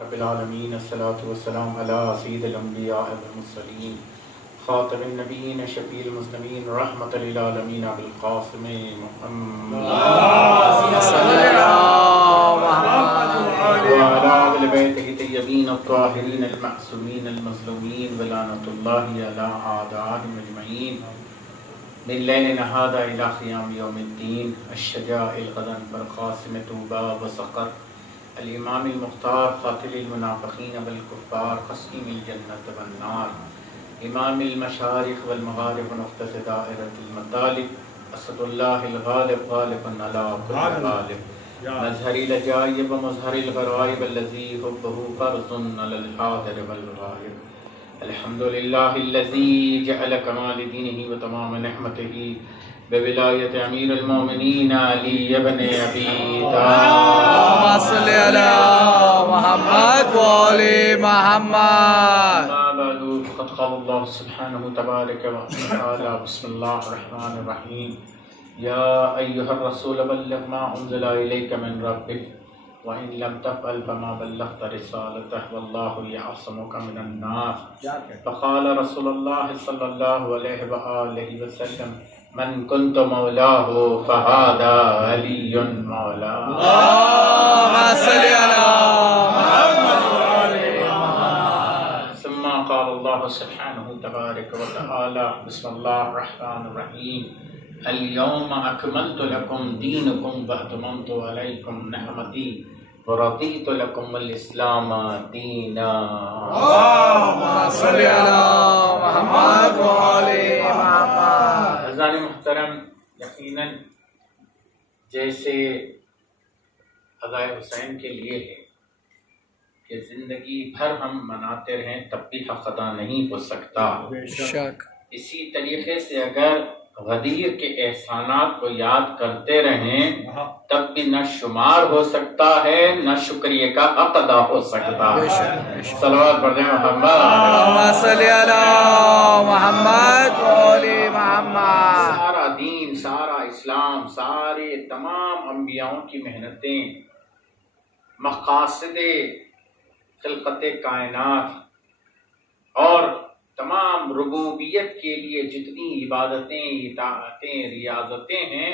رب العالمین الصلاة والسلام علی سید الانبیاء والمرسلین خاتم النبیین شفیع المسلمین رحمت للعالمین بالقاسم محمد وعلى آل بیتہ طیبین الطاہرین المعصومین المظلومین ولعنۃ اللہ علی اعدائہم اجمعین من لیلنا هذا الى قیام یوم الدین الشجاع الغدن بالقاسم طوبى وسقر الامام المختار قاتل المنافقین والکفار قسیم الجنت والنار امام المشارق والمغارب ونقطة دائرة المطالب اسد اللہ الغالب غالب علی کل غالب مظہر العجائب ومظہر الغرائب الذی حبہ فرض علی الحاضر والغائب الحمدللہ الذی جعل کمال دینہ وتمام نعمتہ بولایت امیر المومنین علی ابن ابی طالب صلی علی محمد و آل محمد. قد قال اللہ سبحانہ تبارک و تعالی بسم اللہ الرحمن الرحیم یا ایہا الرسول بلغ ما انزل الیک من ربک وَإِن لَمْ تَفْعَلْ فَمَا بَلَّغْتَ رِسَالَتَهُ وَاللَّهُ يَعْصِمُكَ مِنَ النَّاسِ فَقَالَ رسول اللہ صلی اللہ علیہ وآلہ وسلم من كنت مولاه فهذا علي مولاه اللهم صل على محمد وعلى محمد. ثم قال الله سبحانه تبارك وتعالى بسم الله الرحمن الرحيم اليوم أكملت لكم دينكم وأتممت عليكم نعمتي ورضيت لكم الإسلام دينا. اللهم صل على محمد وعلى محمد. عزیزان محترم، یقیناً جیسے عزائے حسین کے لیے ہے کہ زندگی بھر ہم مناتے رہیں تب بھی حق ادا نہیں ہو سکتا، شک اسی طریقے سے اگر غدیر کے احسانات کو یاد کرتے رہیں تب بھی نہ شمار ہو سکتا ہے نہ شکریہ کا حق ادا ہو سکتا ہے. صلوات پڑھیں محمد. اللهم صل على محمد وعلى محمد. سارا دین، سارا اسلام، سارے تمام انبیاؤں کی محنتیں، مقاصد خلقت کائنات اور تمام ربوبیت کے لیے جتنی عبادتیں، اطاعتیں، ریاضتیں ہیں،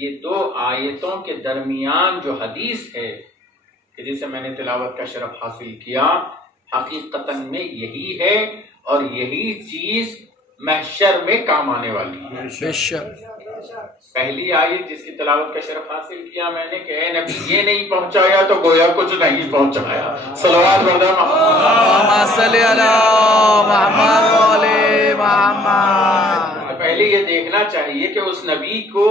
یہ دو آیتوں کے درمیان جو حدیث ہے کہ جسے میں نے تلاوت کا شرف حاصل کیا، حقیقتاً میں یہی ہے اور یہی چیز محشر میں کام آنے والی ہے. بے شک. پہلی آیت جس کی تلاوت کا شرف حاصل کیا میں نے کہ اے نبی یہ نہیں پہنچایا تو گویا کچھ نہیں پہنچایا. صلوات پڑھیں محمد. اللهم صل على محمد وعلى محمد. پہلے یہ دیکھنا چاہیے کہ اس نبی کو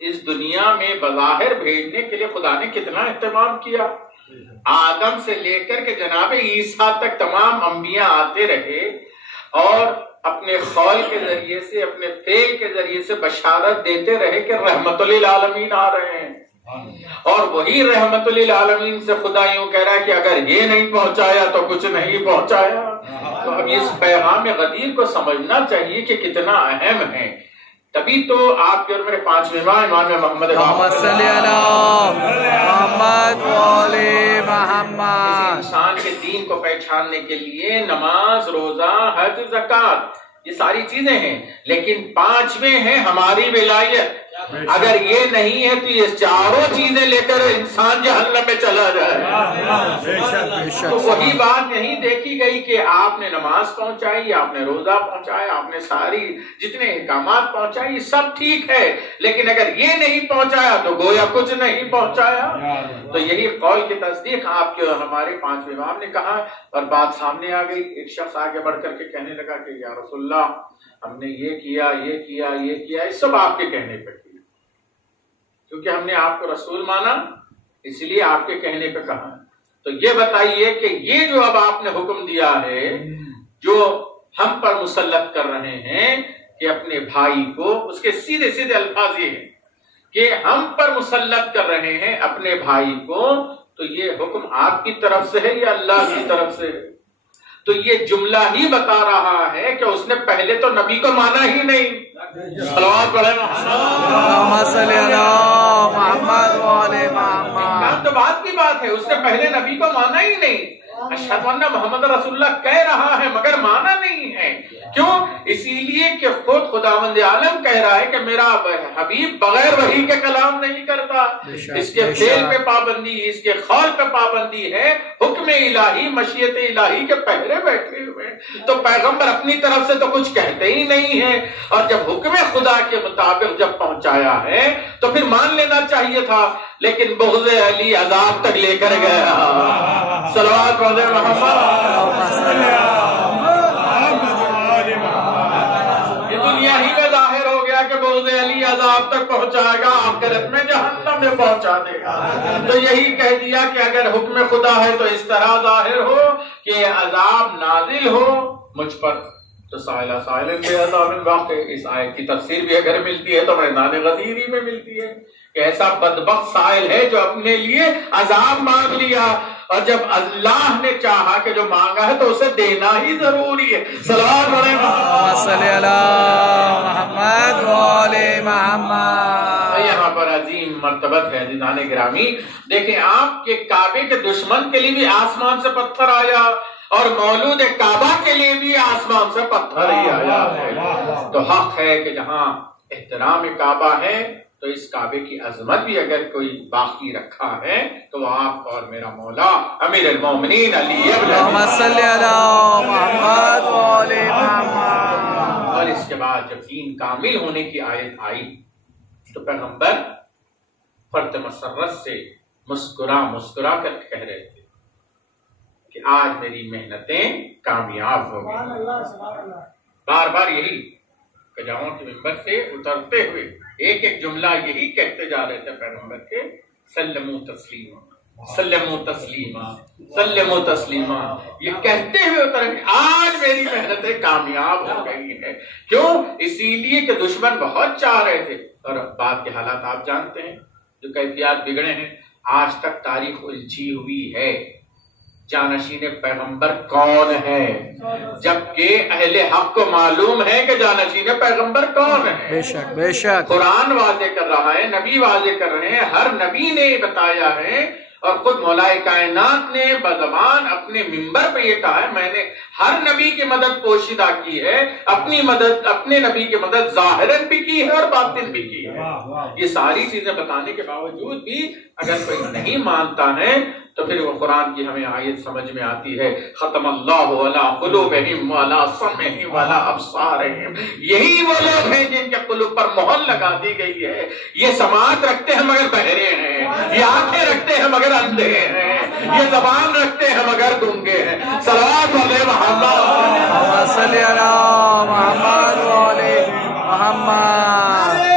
اس دنیا میں بظاہر بھیجنے کے لیے خدا نے کتنا اہتمام کیا. آدم سے لے کر کے جناب عیسیٰ تک تمام انبیاء آتے رہے اور اپنے قول کے ذریعے سے، اپنے فعل کے ذریعے سے بشارت دیتے رہے کہ رحمت للعالمین آ رہے ہیں. اور وہی رحمت للعالمین سے خدا یوں کہہ رہا ہے کہ اگر یہ نہیں پہنچایا تو کچھ نہیں پہنچایا. تو اب اس پیغام غدیر کو سمجھنا چاہیے کہ کتنا اہم ہے. تبھی تو آپ کے اور میرے پانچویں امام محمد اللهم صل على محمد وعلى محمد. انسان کے دین کو پہچاننے کے لیے نماز، روزہ، حج، زکوٰۃ یہ ساری چیزیں ہیں، لیکن پانچویں ہیں ہماری ولایت. اگر یہ نہیں ہے تو یہ چاروں چیزیں لے کر انسان جہنم میں چلا جائے. تو وہی بات نہیں دیکھی گئی کہ آپ نے نماز پہنچائی، آپ نے روزہ پہنچایا، آپ نے ساری جتنے احکامات پہنچائی، سب ٹھیک ہے، لیکن اگر یہ نہیں پہنچایا تو گویا کچھ نہیں پہنچایا. تو یہی قول کی تصدیق آپ کے ہمارے پانچویں امام نے کہا. اور بات سامنے آ گئی. ایک شخص آگے بڑھ کر کے کہنے لگا کہ یا رسول اللہ ہم نے یہ کیا، یہ کیا، یہ کیا، یہ سب آپ کے کہنے پہ کیا، کیونکہ ہم نے آپ کو رسول مانا اس لیے آپ کے کہنے پہ کہا. تو یہ بتائیے کہ یہ جو اب آپ نے حکم دیا ہے جو ہم پر مسلط کر رہے ہیں کہ اپنے بھائی کو، اس کے سیدھے سیدھے الفاظ یہ ہیں کہ ہم پر مسلط کر رہے ہیں اپنے بھائی کو، تو یہ حکم آپ کی طرف سے ہے یا اللہ کی طرف سے ہے؟ تو یہ جملہ ہی بتا رہا ہے کہ اس نے پہلے تو نبی کو مانا ہی نہیں. صلوات پڑھیں محمد. اللهم صل على محمد وعلى محمد. ایمان تو بات کی بات ہے، اس نے پہلے نبی کو مانا ہی نہیں، اشہد ان محمد رسول اللہ کہہ رہا ہے مگر مانا نہیں ہے۔ کیوں؟ اسی لیے کہ خود خداوند عالم کہہ رہا ہے کہ میرا حبیب بغیر وحی کے کلام نہیں کرتا، اس کے فعل پہ پابندی، اس کے قول پہ پابندی ہے، حکم الہی مشیت الہی کے پہرے بیٹھے ہوئے، تو پیغمبر اپنی طرف سے تو کچھ کہتے ہی نہیں ہے، اور جب حکم خدا کے مطابق جب پہنچایا ہے تو پھر مان لینا چاہیے تھا، لیکن بغض علی عذاب تک لے کر گیا۔ صلوات محمد، یہ دنیا ہی میں ظاہر ہو گیا کہ بغض علی عذاب تک پہنچائے گا، آخرت میں جہنم میں پہنچا دے گا۔ تو یہی کہہ دیا کہ اگر حکم خدا ہے تو اس طرح ظاہر ہو کہ عذاب نازل ہو مجھ پر، تو سائلہ بے عذاب واقع، اس آیت کی تفسیر بھی اگر ملتی ہے تو میدان غدیر ہی میں ملتی ہے کہ ایسا بدبخت سائل ہے جو اپنے لیے عذاب مانگ لیا، اور جب اللہ نے چاہا کہ جو مانگا ہے تو اسے دینا ہی ضروری ہے۔ صلوات صلی اللہ محمد وعلی محمد۔ یہاں پر عظیم مرتبت ہے عزیزان گرامی، دیکھیں آپ کے کعبے کے دشمن کے لیے بھی آسمان سے پتھر آیا، اور مولود کعبہ کے لیے بھی آسمان سے پتھر ہی آیا ہے۔ تو حق ہے کہ جہاں احترام کعبہ ہے تو اس کعبے کی عظمت بھی اگر کوئی باقی رکھا ہے تو آپ اور میرا مولا امیر المومنین علی اللہم صلی علی محمد وعلی محمد۔ اور اس کے بعد جب دین کامل ہونے کی آیت آئی تو پیغمبر فرط مسرت سے مسکرا کر کہہ رہے تھے کہ آج میری محنتیں کامیاب ہو گئی۔ بار بار یہی کجاؤں کے منبر سے اترتے ہوئے ایک ایک جملہ یہی کہتے جا رہے تھے پیغمبر کے، سلموا تسلیما سلموا تسلیما سلموا تسلیما، یہ کہتے ہوئے اتر گئے آج میری محنتیں کامیاب ہو گئی ہیں۔ کیوں؟ اسی لیے کہ دشمن بہت چاہ رہے تھے، اور بعد کے حالات آپ جانتے ہیں، جو کیفیات بگڑے ہیں، آج تک تاریخ الجھی ہوئی ہے جانشین پیغمبر کون ہے، جبکہ اہل حق کو معلوم ہے کہ جانشین پیغمبر کون ہے۔ بے شک بے شک، قرآن واضح کر رہا ہے، نبی واضح کر رہے ہیں، ہر نبی نے بتایا ہے، اور خود مولا کائنات نے بزبان اپنے منبر پہ یہ کہا ہے میں نے ہر نبی کی مدد پوشیدہ کی ہے، اپنی مدد اپنے نبی کی مدد ظاہراً بھی کی ہے اور باطن بھی کی ہے۔ یہ ساری چیزیں بتانے کے باوجود بھی اگر کوئی نہیں مانتا ہے تو پھر وہ قرآن کی ہمیں آیت سمجھ میں آتی ہے، ختم اللہ علی قلوبہم وعلی سمعہم وعلی ابصارہم، یہی وہ لوگ ہیں جن کے قلوب پر مہر لگا دی گئی ہے۔ یہ سماعت رکھتے ہیں مگر بہرے ہیں، یہ آنکھیں رکھتے ہیں مگر اندھے ہیں، یہ زبان رکھتے ہیں مگر گونگے ہیں۔ صلوات علی محمد صلی اللہ محمد وعلی محمد۔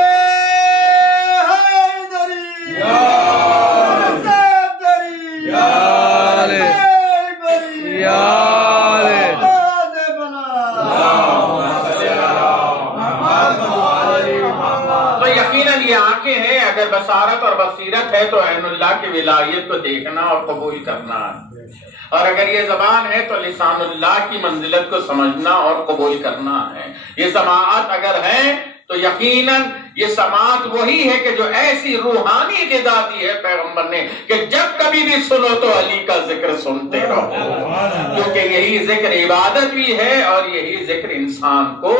تو یقیناً یہ آنکھیں ہیں، اگر بصارت اور بصیرت ہے تو عین اللہ کی ولایت کو دیکھنا اور قبول کرنا ہے، اور اگر یہ زبان ہے تو لسان اللہ کی منزلت کو سمجھنا اور قبول کرنا ہے۔ یہ سماعت اگر ہے تو یقیناً یہ سماعت وہی ہے کہ جو ایسی روحانی غذا دی ہے پیغمبر نے کہ جب کبھی بھی سنو تو علی کا ذکر سنتے رہو، کیونکہ یہی ذکر عبادت بھی ہے، اور یہی ذکر انسان کو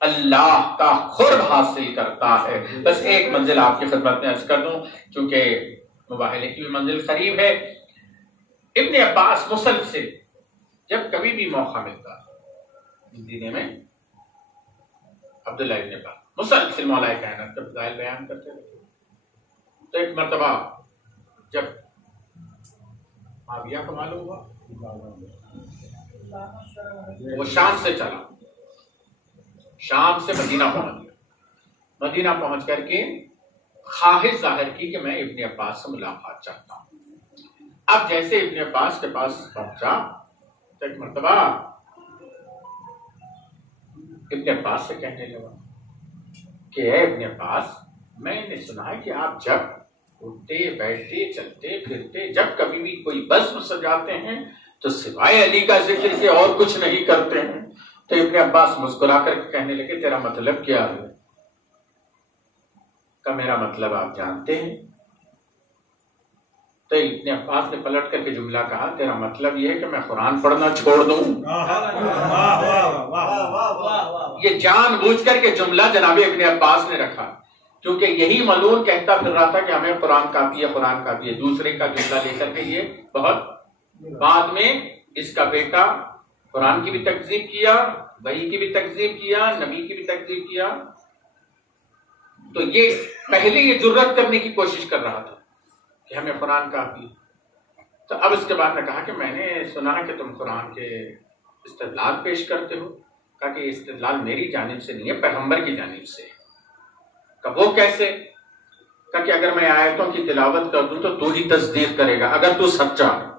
اللہ کا قرب حاصل کرتا ہے۔ بس ایک منزل آپ کی خدمت میں عرض کر دوں کیونکہ مباہلے کی بھی منزل قریب ہے۔ ابن عباس مسلسل جب کبھی بھی موقع ملتا مدینے میں، عبداللہ ابن عباس مسلسل مولا کائنات کا فضائل بیان کرتے رہتے، تو ایک مرتبہ جب معاویہ کو معلوم ہوا، وہ شام سے چلا، شام سے مدینہ پہنچ گیا، مدینہ پہنچ کر کے خواہش ظاہر کی کہ میں ابن عباس سے ملاقات چاہتا ہوں۔ اب جیسے ابن عباس کے پاس پہنچا تو ایک مرتبہ ابن عباس سے کہنے لگا کہ اے ابن عباس، میں نے سنا ہے کہ آپ جب اٹھتے بیٹھتے چلتے پھرتے جب کبھی بھی کوئی بزم سجاتے ہیں تو سوائے علی کا ذکر کے اور کچھ نہیں کرتے ہیں۔ تو ابن عباس مسکرا کر کہنے لگے تیرا مطلب کیا ہے؟ کہ میرا مطلب آپ جانتے ہیں تو ابن عباس نے پلٹ کر کے جملہ کہا تیرا مطلب یہ ہے کہ میں قرآن پڑھنا چھوڑ دوں؟ یہ جان بوجھ کر کے جملہ جناب ابن عباس نے رکھا، کیونکہ یہی ملعون کہتا پھر رہا تھا کہ ہمیں قرآن کافی ہے، قرآن کافی ہے، دوسرے کا جملہ لے کر کے یہ بہت بعد میں اس کا بیٹا قرآن کی بھی تکذیب کیا، وحی کی بھی تکذیب کیا، نبی کی بھی تکذیب کیا. تو یہ پہلے یہ جرأت کرنے کی کوشش کر رہا تھا کہ ہمیں قرآن کافی. تو اب اس کے بعد نے کہا کہ میں نے سنا کہ تم قرآن کے استدلال پیش کرتے ہو. کہا کہ استدلال میری جانب سے نہیں ہے، پیغمبر کی جانب سے. کہ وہ کیسے؟ کہا کہ اگر میں آیتوں کی تلاوت کر دوں تو ہی تصدیق کرے گا اگر تو سچا ہے.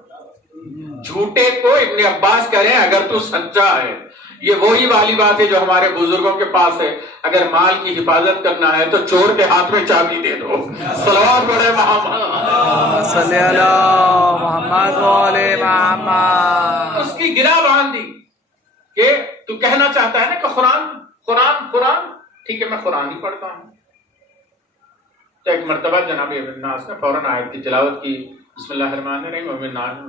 جھوٹے کو ابن عباس کہہ رہے ہیں اگر تو سچا ہے. یہ وہی والی بات ہے جو ہمارے بزرگوں کے پاس ہے، اگر مال کی حفاظت کرنا ہے تو چور کے ہاتھ میں چابی دے دو. صلوات پڑھے محمد صلی علی محمد و علی محمد. اس کی گرہ باندھ دی کہ تو کہنا چاہتا ہے نا کہ قرآن قرآن قرآن، ٹھیک ہے میں قرآن ہی پڑھتا ہوں. تو ایک مرتبہ جناب ابن الناس نے فوراً آیت کی تلاوت کی. بسم اللہ الرحمن الرحیم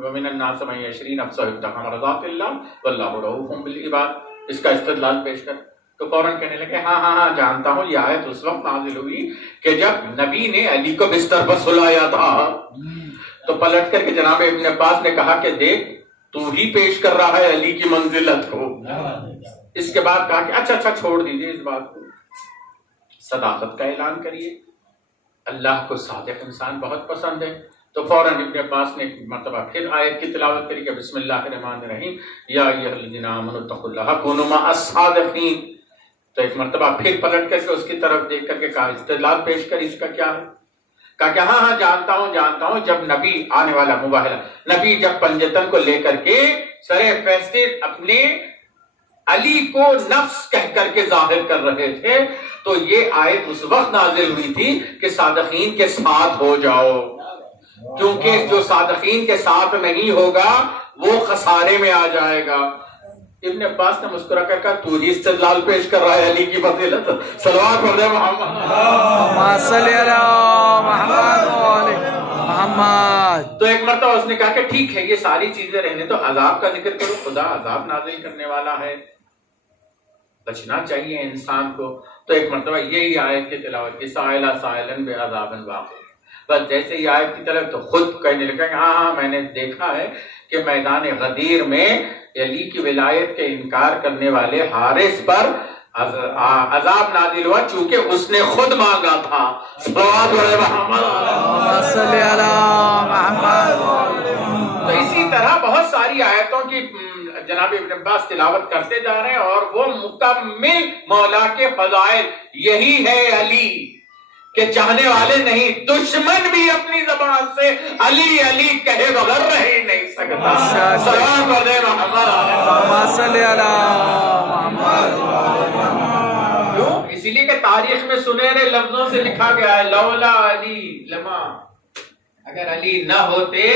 ومن الناس من یشری نفسہ ابتغاء مرضات اللہ واللہ رؤوف بالعباد. اس کا استدلال پیش کر تو فوراً کہنے لگے ہاں جانتا ہوں یہ آیت اس وقت نازل ہوئی کہ جب نبی نے علی کو بستر پر سلایا تھا. تو پلٹ کر کے جناب ابن عباس نے کہا کہ دیکھ تو ہی پیش کر رہا ہے علی کی منزلت کو. اس کے بعد کہا کہ اچھا چھوڑ دیجئے اس بات کو، صداقت کا اعلان کریے، اللہ کو صادق انسان بہت پسند ہے. تو فوراً ابن عباس نے ایک مرتبہ پھر آیت کی تلاوت کری کہ بسم اللہ الرحمن الرحیم یا ایھا الذین آمنوا اتقوا اللہ کونوا مع الصادقین. تو ایک مرتبہ پھر پلٹ کر کے اس کی طرف دیکھ کر کے کہا استدلال پیش کر اس کا کیا ہے. کہا کہ ہاں جانتا ہوں جب نبی آنے والا مباہلہ، نبی جب پنجتن کو لے کر کے سر فیصلے اپنے علی کو نفس کہہ کر کے ظاہر کر رہے تھے تو یہ آیت اس وقت نازل ہوئی تھی کہ صادقین کے ساتھ ہو جاؤ، کیونکہ جو صادقین کے ساتھ نہیں ہوگا وہ خسارے میں آ جائے گا. ابن عباس نے مسکرا کر کہا تو ہی استدلال پیش کر رہا ہے علی کی فضیلت. صلوات پڑھ دے محمد صلی علی محمد و علی محمد. تو ایک مرتبہ اس نے کہا کہ ٹھیک ہے یہ ساری چیزیں رہنے تو عذاب کا ذکر کرو، خدا عذاب نازل کرنے والا ہے، بچنا چاہیے انسان کو. تو ایک مرتبہ یہی آیت کی تلاوت کی سائلہ سائلن بعذاب واقع. بس جیسے ہی آیت کی طرف تو خود کہنے لگا کہ ہاں میں نے دیکھا ہے کہ میدان غدیر میں علی کی ولایت کے انکار کرنے والے حارث پر عذاب نازل ہوا چونکہ اس نے خود مانگا تھا. صلوات علی محمد صلی علی محمد. تو اسی طرح بہت ساری آیتوں کی جناب ابن عباس تلاوت کرتے جا رہے ہیں اور وہ مکمل مولا کے فضائل یہی ہے علی کہ چاہنے والے نہیں، دشمن بھی اپنی زبان سے علی علی کہے بغیر رہ ہی نہیں سکتا. سلام علیہ محمد صلی علی محمد. کیوں؟ اسی لیے کہ تاریخ میں سنہرے لفظوں سے لکھا گیا ہے لولا علی لما، اگر علی نہ ہوتے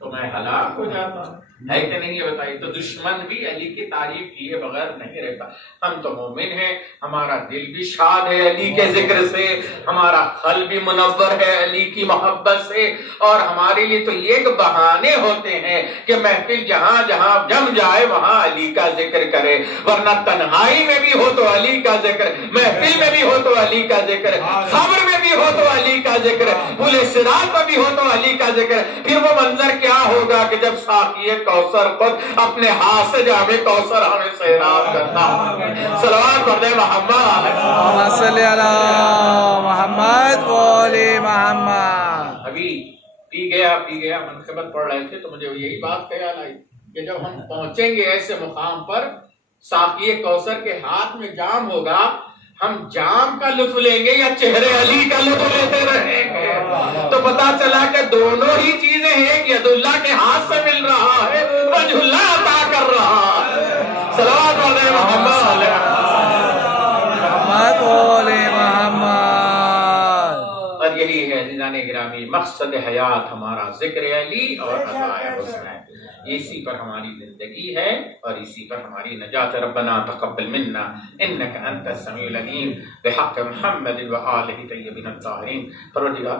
تو میں ہلاک ہو جاتا. ہے کہ نہیں یہ بتائیے. تو دشمن بھی علی کی تعریف کیے بغیر نہیں رہتا. ہم تو مومن ہیں، ہمارا دل بھی شاد ہے علی کے ذکر سے، ہمارا قلب بھی منور ہے علی کی محبت سے، اور ہمارے لیے تو یہ بہانے ہوتے ہیں کہ محفل جہاں جہاں جم جائے وہاں علی کا ذکر کرے، ورنہ تنہائی میں بھی ہو تو علی کا ذکر، محفل میں بھی ہو تو علی کا ذکر، خبر میں بھی ہو تو علی کا ذکر، پل صراط پر بھی ہو تو علی کا ذکر. پھر وہ منظر کیا ہوگا کہ جب ساقی کوثر خود اپنے ہاتھ سے جام کوثر ہمیں سیراب کرتا. صلوات پڑھ دے محمد صلی علی محمد و علی محمد. ابھی پی گیا منقبت پڑھ رہے تھے تو مجھے یہی بات خیال آئی کہ جب ہم پہنچیں گے ایسے مقام پر ساقی کوثر کے ہاتھ میں جام ہوگا، ہم جام کا لطف لیں گے یا چہرے علی کا لطف لیتے رہیں گے؟ تو پتا چلا کہ دونوں ہی چیزیں ہیں کہ ید اللہ کے ہاتھ سے مل رہا ہے، وجہ اللہ عطا کر رہا ہے. صلوات علی محمد علی محمد. اور یہی ہے عزیزان گرامی مقصد حیات ہمارا ذکر علی اور عطائے حسن ہے. اسی پر ہماری زندگی ہے اور اسی پر ہماری نجات. ربنا تقبل منا انك انت السميع العليم بحق محمد و آلہ طیبین الطاہرین. پروردگار